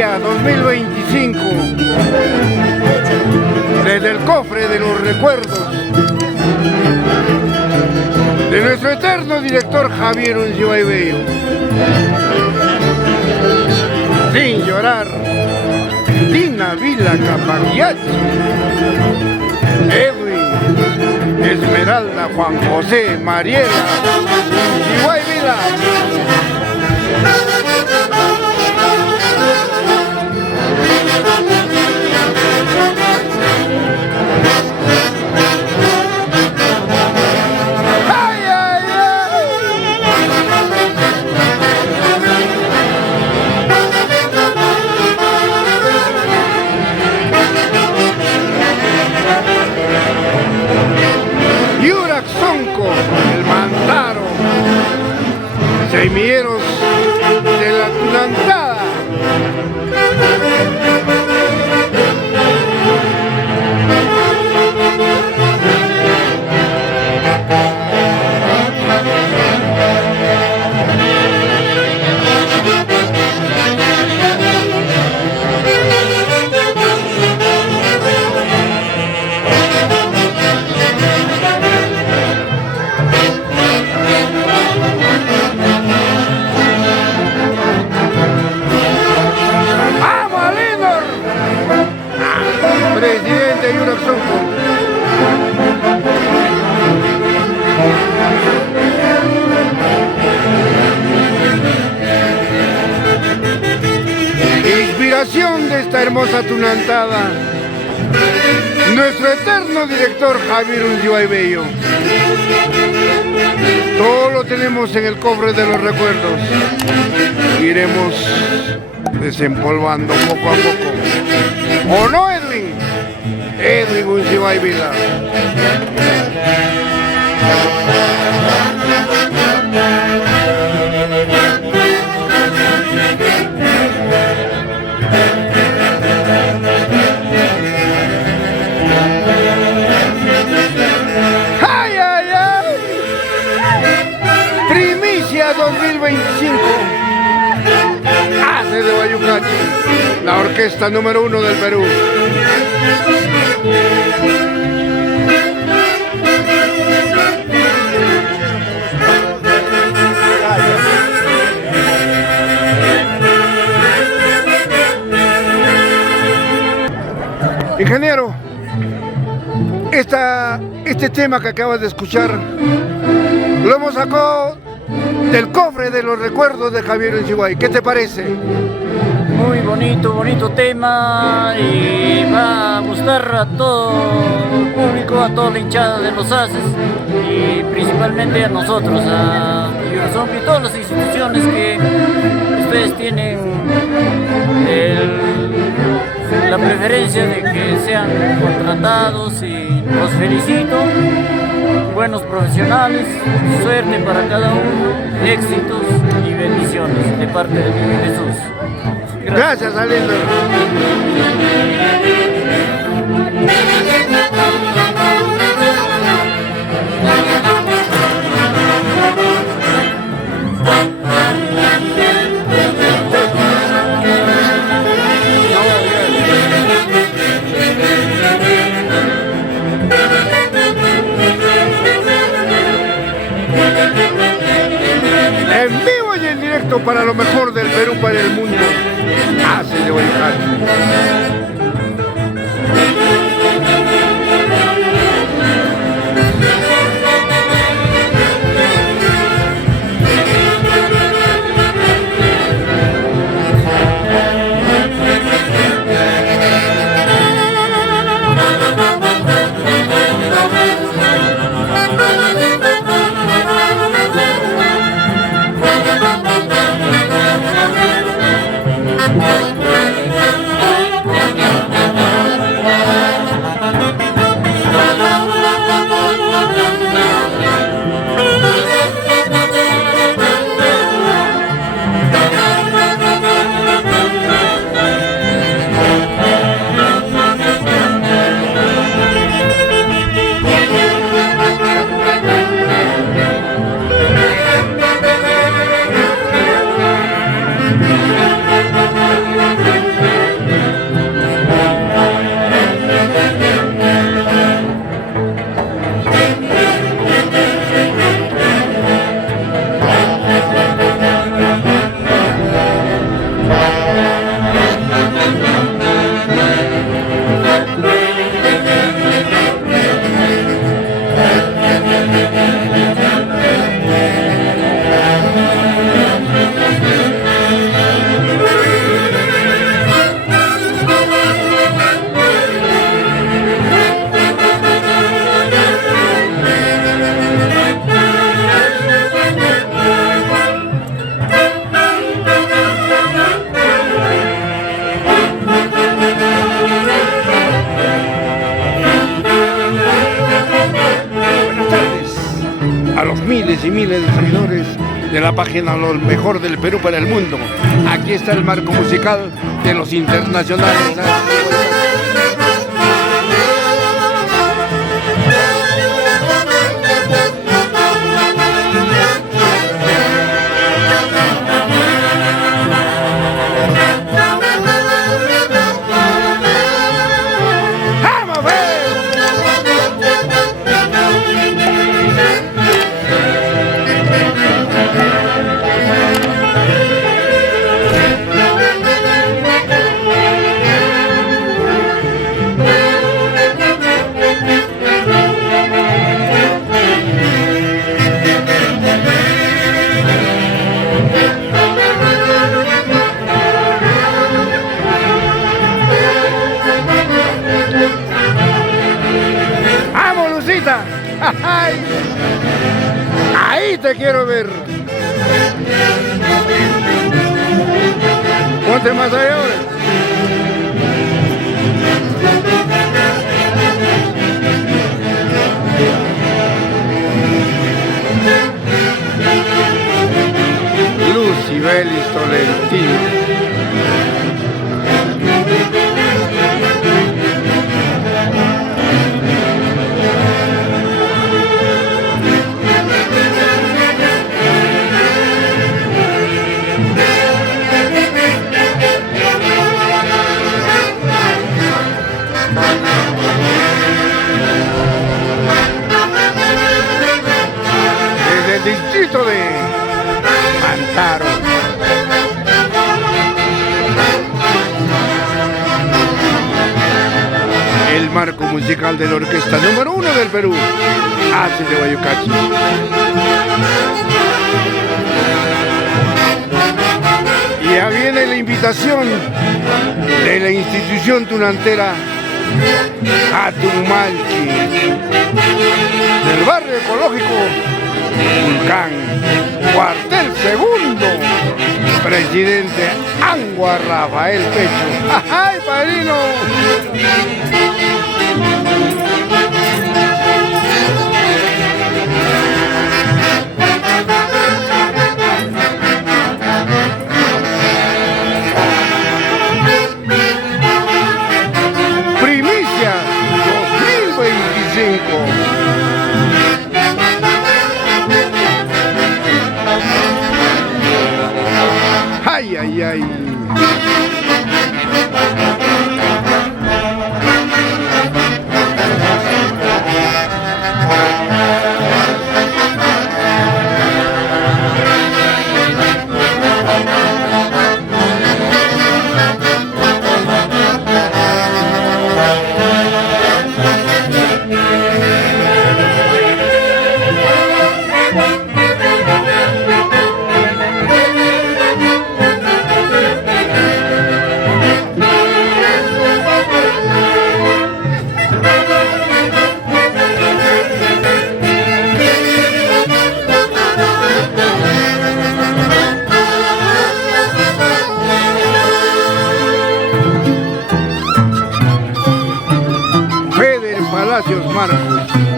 Primicia 2025. Desde el cofre de los recuerdos de nuestro eterno director Javier Uncibay Bello. Sin llorar, Dina Vila Capagliacci, Edwin, Esmeralda, Juan José, Mariela, Uncibay Vila. El Mantaro, semilleros de la Tunantada. Presidente Yurak Sonko. Inspiración de esta hermosa tunantada, nuestro eterno director Javier Uncibay Bello. Todo lo tenemos en el cofre de los recuerdos. Iremos desempolvando poco a poco. ¿O no, Edwin? Edwin Uncibay Vila. ¡Ay, ay, ay! Primicia 2025. Hace de Bayucachi, la orquesta número 1 del Perú. Ingeniero, este tema que acabas de escuchar lo hemos sacado del cofre de los recuerdos de Javier Uncibay. ¿Qué te parece? Muy bonito tema, y va a gustar a todo el público, a toda la hinchada de los Haces y principalmente a nosotros, a Yurak Sonko y todas las instituciones que ustedes tienen la preferencia de que sean contratados, y los felicito. Buenos profesionales, suerte para cada uno, éxitos y bendiciones de parte de mi Jesús. Gracias, Alindo. En vivo y en directo para lo mejor del Perú, para el mundo. Hace de Bayucachi. miles de seguidores de la página Lo Mejor del Perú para el Mundo. Aquí está el marco musical de los internacionales. Ahí te quiero ver. Ponte más allá ahora. Lucibelis Tolentino. Distrito de Mantaro. El marco musical de la orquesta número 1 del Perú, Haces de Guayucachi. Y ya viene la invitación de la institución tunantera Atumalqui, del barrio ecológico Vulcán, cuartel segundo, presidente Angua Rafael Pecho. ¡Ay, padrino! Primicia 2025. Ay, ay, ay. Palacios Marcos.